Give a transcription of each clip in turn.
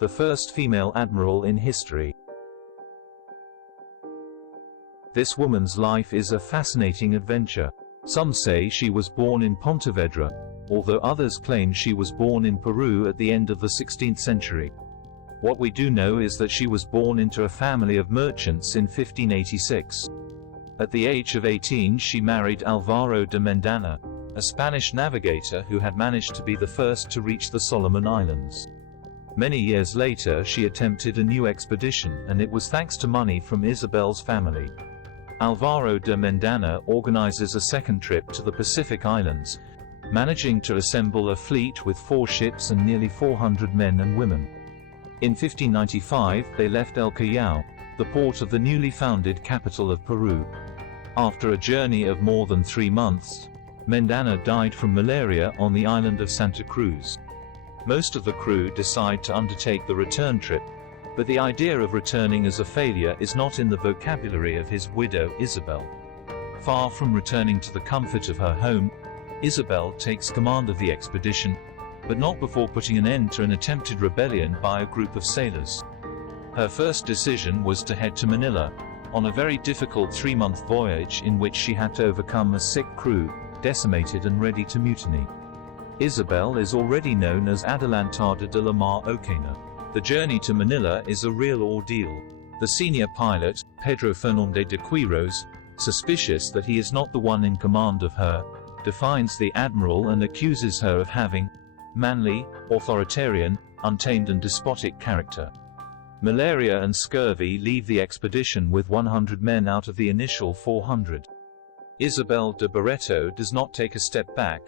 the first female admiral in history. This woman's life is a fascinating adventure. Some say she was born in Pontevedra, although others claim she was born in Peru at the end of the 16th century. What we do know is that she was born into a family of merchants in 1586. At the age of 18 she married Alvaro de Mendana, a Spanish navigator who had managed to be the first to reach the Solomon Islands. Many years later she attempted a new expedition, and it was thanks to money from Isabel's family. Alvaro de Mendana organizes a second trip to the Pacific Islands, managing to assemble a fleet with 4 ships and nearly 400 men and women. In 1595 they left El Callao, the port of the newly founded capital of Peru. After a journey of more than 3 months, Mendana died from malaria on the island of Santa Cruz. Most of the crew decide to undertake the return trip, but the idea of returning as a failure is not in the vocabulary of his widow Isabel. Far from returning to the comfort of her home, Isabel takes command of the expedition, but not before putting an end to an attempted rebellion by a group of sailors. Her first decision was to head to Manila, on a very difficult 3-month voyage in which she had to overcome a sick crew, decimated and ready to mutiny. Isabel is already known as Adelantada de la Mar Ocana. The journey to Manila is a real ordeal. The senior pilot, Pedro Fernández de Quiros, suspicious that he is not the one in command of her, defines the admiral and accuses her of having manly, authoritarian, untamed and despotic character. Malaria and scurvy leave the expedition with 100 men out of the initial 400. Isabel de Barreto does not take a step back.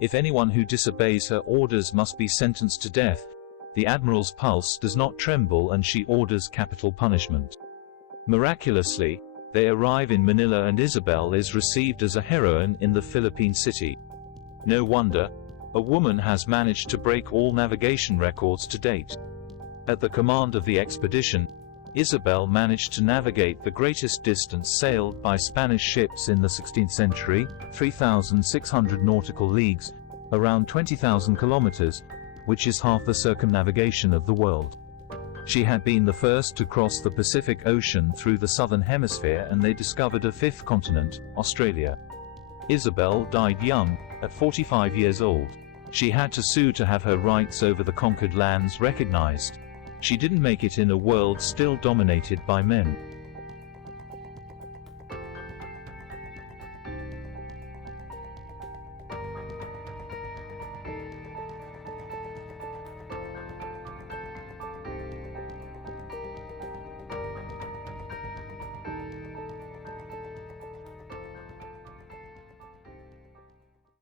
If anyone who disobeys her orders must be sentenced to death, the admiral's pulse does not tremble and she orders capital punishment. Miraculously, they arrive in Manila and Isabel is received as a heroine in the Philippine city. No wonder, a woman has managed to break all navigation records to date. At the command of the expedition, Isabel managed to navigate the greatest distance sailed by Spanish ships in the 16th century, 3,600 nautical leagues, around 20,000 kilometers, which is half the circumnavigation of the world. She had been the first to cross the Pacific Ocean through the southern hemisphere, and they discovered a 5th continent, Australia. Isabel died young, at 45 years old. She had to sue to have her rights over the conquered lands recognized. She didn't make it in a world still dominated by men.